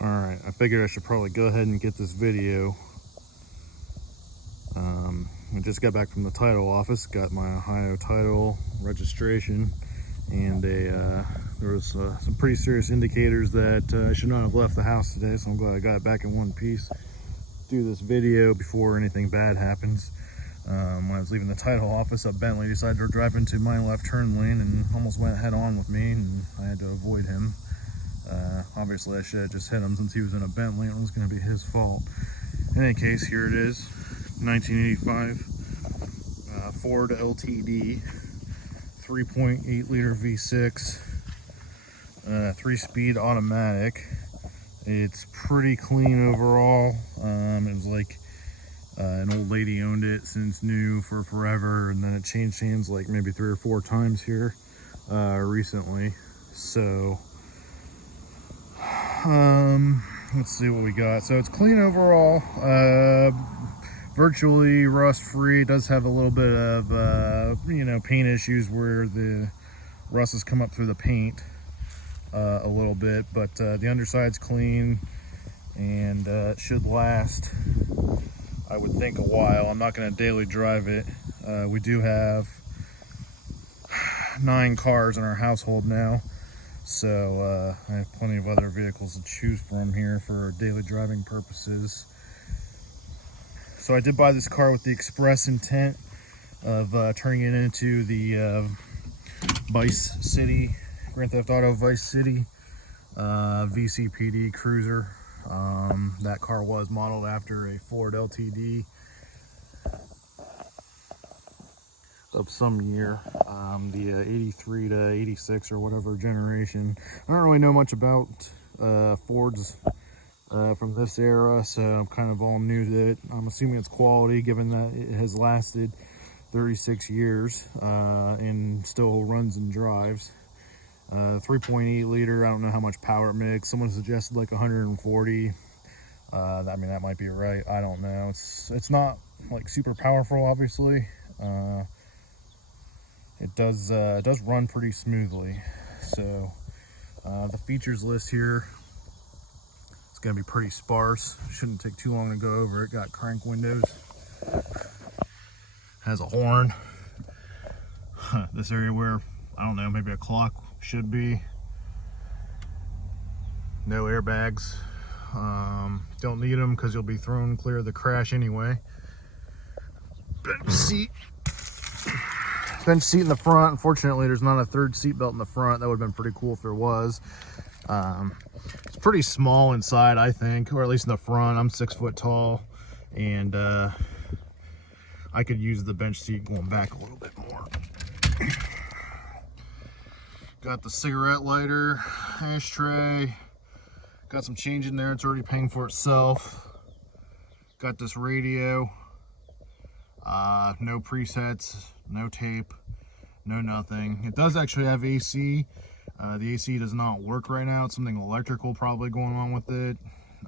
Alright, I figured I should probably go ahead and get this video. I just got back from the title office, got my Ohio title registration, and there was some pretty serious indicators that I should not have left the house today, so I'm glad I got it back in one piece. Do this video before anything bad happens. When I was leaving the title office, a Bentley decided to drive into my left turn lane and almost went head on with me, and I had to avoid him. Obviously I should have just hit him since he was in a Bentley and it was going to be his fault. In any case, here it is, 1985 Ford LTD, 3.8 liter V6, 3-speed automatic. It's pretty clean overall. It was like an old lady owned it since new for forever, and then it changed hands like maybe 3 or 4 times here recently. So let's see what we got. So it's clean overall, virtually rust free. It does have a little bit of paint issues where the rust has come up through the paint a little bit, but the underside's clean, and it should last, I would think, a while. I'm not going to daily drive it. We do have 9 cars in our household now, so I have plenty of other vehicles to choose from here for daily driving purposes. So I did buy this car with the express intent of turning it into the Vice City, Grand Theft Auto Vice City VCPD cruiser. That car was modeled after a Ford LTD of some year, the 83 to 86 or whatever generation. I don't really know much about Fords from this era, so I'm kind of all new to it. I'm assuming it's quality given that it has lasted 36 years and still runs and drives. 3.8 liter, I don't know how much power it makes. Someone suggested like 140. I mean, that might be right, I don't know. It's not like super powerful, obviously. It does run pretty smoothly. So the features list here, it's going to be pretty sparse. Shouldn't take too long to go over it. Got crank windows, has a horn. This area where, I don't know, maybe a clock should be. No airbags. Don't need them because you'll be thrown clear of the crash anyway. Bench seat in the front. Unfortunately, there's not a third seat belt in the front. That would have been pretty cool if there was. It's pretty small inside, I think, or at least in the front. I'm 6 foot tall, and I could use the bench seat going back a little bit more. Got the cigarette lighter, ashtray, got some change in there, it's already paying for itself. Got this radio, no presets, no tape, no nothing. It does actually have AC. The AC does not work right now. It's something electrical probably going on with it.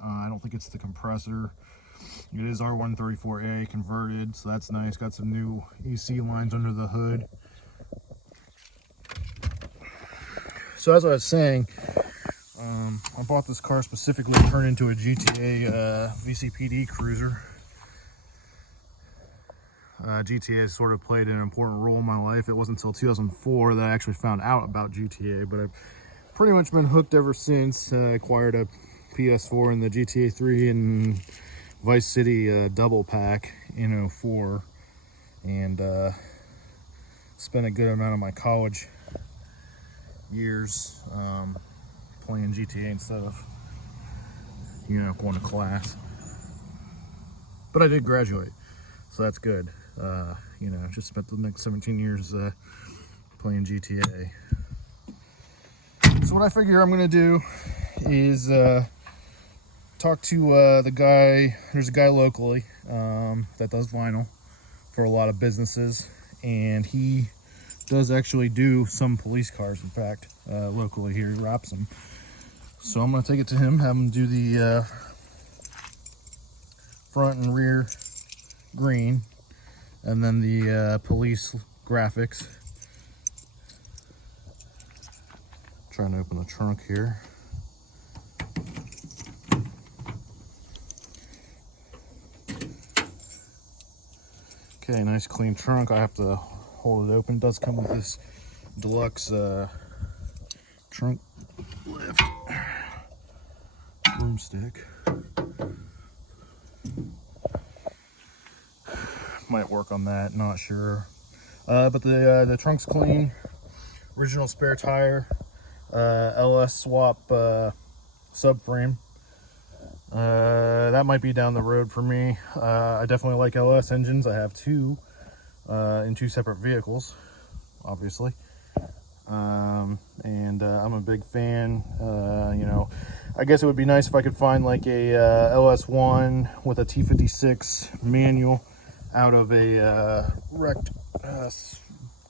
I don't think it's the compressor. It is R134A converted, so that's nice. Got some new AC lines under the hood. So as I was saying, I bought this car specifically to turn into a GTA VCPD cruiser. GTA has sort of played an important role in my life. It wasn't until 2004 that I actually found out about GTA, but I've pretty much been hooked ever since. I acquired a PS4 and the GTA 3 and Vice City double pack in 04, and spent a good amount of my college years playing GTA instead of going to class. But I did graduate, so that's good. Just spent the next 17 years playing GTA. So what I figure I'm gonna do is talk to the guy. There's a guy locally that does vinyl for a lot of businesses, and he does actually do some police cars, in fact, locally here. He wraps them. So I'm going to take it to him, have him do the front and rear green, and then the police graphics. Trying to open the trunk here. Okay, nice clean trunk. I have to hold it open. It does come with this deluxe trunk lift broomstick. Might work on that, not sure. But the trunk's clean. Original spare tire, LS swap subframe. That might be down the road for me. I definitely like LS engines. I have two in two separate vehicles, obviously. And I'm a big fan. You know, I guess it would be nice if I could find like a LS1 with a T56 manual out of a wrecked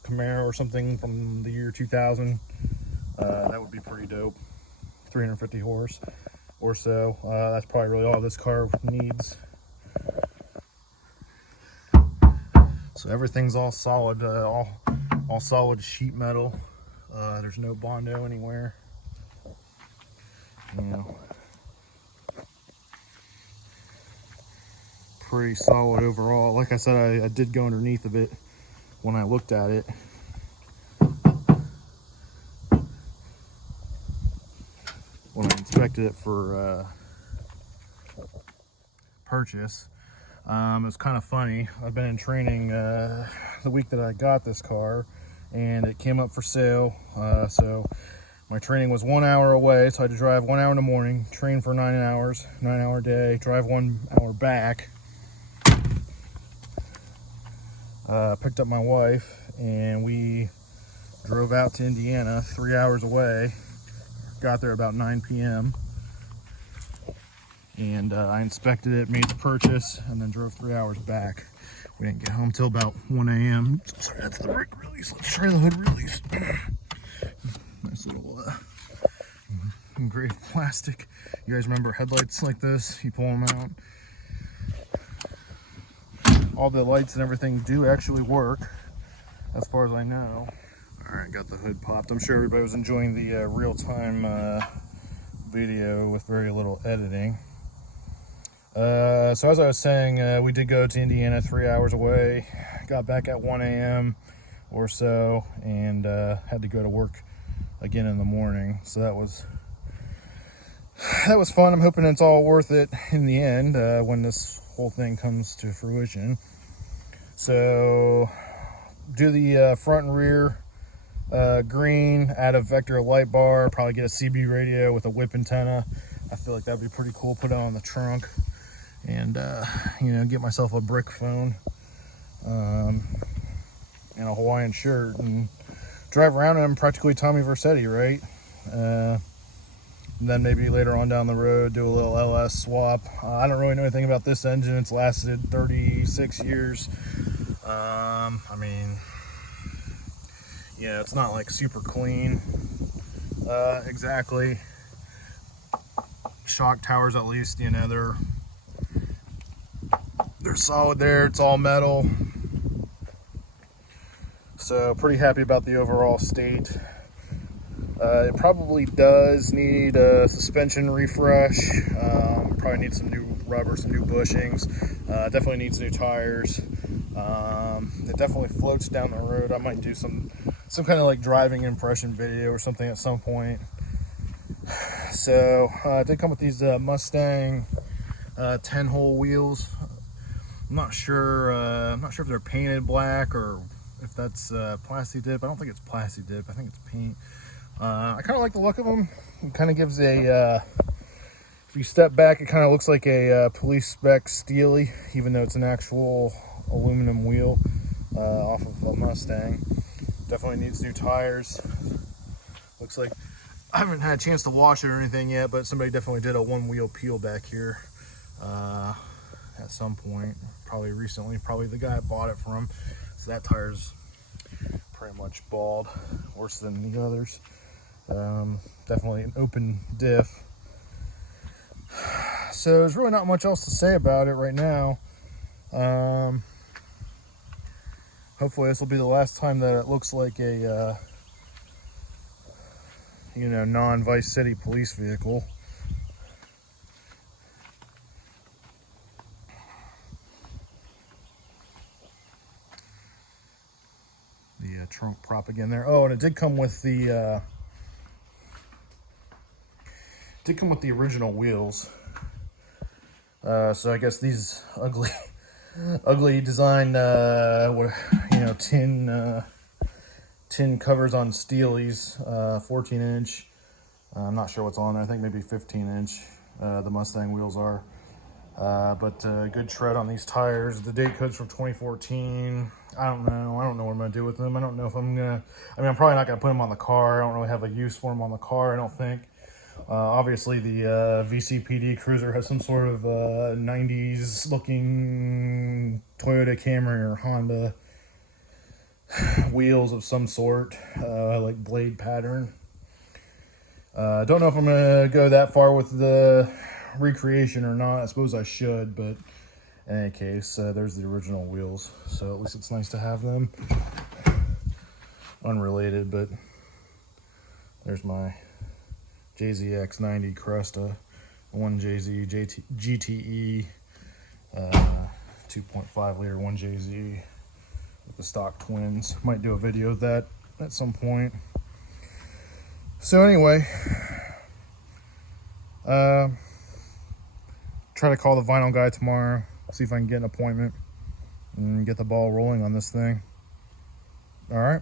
Camaro or something from the year 2000. That would be pretty dope. 350 horse or so. That's probably really all this car needs. So everything's all solid, all solid sheet metal. There's no Bondo anywhere. You know, pretty solid overall. Like I said, I did go underneath of it when I looked at it. When I inspected it for purchase. It's kind of funny. I've been in training the week that I got this car, and it came up for sale. So my training was 1 hour away, so I had to drive 1 hour in the morning, train for 9 hours, 9-hour day, drive 1 hour back. Picked up my wife, and we drove out to Indiana, 3 hours away. Got there about 9 p.m. and I inspected it, made the purchase, and then drove 3 hours back. We didn't get home till about 1 a.m. Sorry, that's the brake release. Let's try the hood release. Nice little engraved plastic. You guys remember headlights like this? You pull them out. All the lights and everything do actually work, as far as I know. All right, got the hood popped. I'm sure everybody was enjoying the real-time video with very little editing. So as I was saying, we did go to Indiana, 3 hours away. Got back at 1 a.m. or so, and had to go to work again in the morning. So that was fun. I'm hoping it's all worth it in the end when this whole thing comes to fruition. So do the front and rear green, add a vector light bar, probably get a CB radio with a whip antenna. I feel like that'd be pretty cool. Put it on the trunk, and you know, get myself a brick phone and a Hawaiian shirt, and drive around in practically Tommy Vercetti, right? And then maybe later on down the road do a little LS swap. I don't really know anything about this engine. It's lasted 36 years. I mean, yeah, it's not like super clean exactly. Shock towers, at least, you know, they're solid there. It's all metal, so pretty happy about the overall state. It probably does need a suspension refresh. Probably needs some new rubber, some new bushings. Definitely needs new tires. It definitely floats down the road. I might do some kind of like driving impression video or something at some point. So it did come with these Mustang 10-hole wheels. I'm not sure if they're painted black or if that's plastic dip. I don't think it's plastic dip. I think it's paint. I kind of like the look of them. It kind of gives a, if you step back, it kind of looks like a police spec Steely, even though it's an actual aluminum wheel off of a Mustang. Definitely needs new tires. Looks like I haven't had a chance to wash it or anything yet, but somebody definitely did a one-wheel peel back here at some point. Probably recently. Probably the guy bought it from. So that tire's pretty much bald, worse than the others. Definitely an open diff. So there's really not much else to say about it right now. Hopefully this will be the last time that it looks like a you know, non-Vice City police vehicle. trunk prop again there. Oh, and it did come with the original wheels. So I guess these ugly design, tin covers on steelies, 14-inch. I'm not sure what's on there. I think maybe 15-inch. The Mustang wheels are. But good tread on these tires. The date code's from 2014. I don't know what I'm gonna do with them. I don't know if I'm gonna. I mean, I'm probably not gonna put them on the car. I don't really have a use for them on the car, I don't think. Obviously, the VCPD Cruiser has some sort of 90s looking Toyota Camry or Honda wheels of some sort, like blade pattern. Don't know if I'm gonna go that far with the recreation or not. I suppose I should, but in any case, there's the original wheels, so at least it's nice to have them. Unrelated, but there's my JZX90 Cresta, 1JZ GTE, 2.5 liter 1JZ with the stock twins. Might do a video of that at some point. So anyway, try to call the vinyl guy tomorrow, see if I can get an appointment and get the ball rolling on this thing. All right.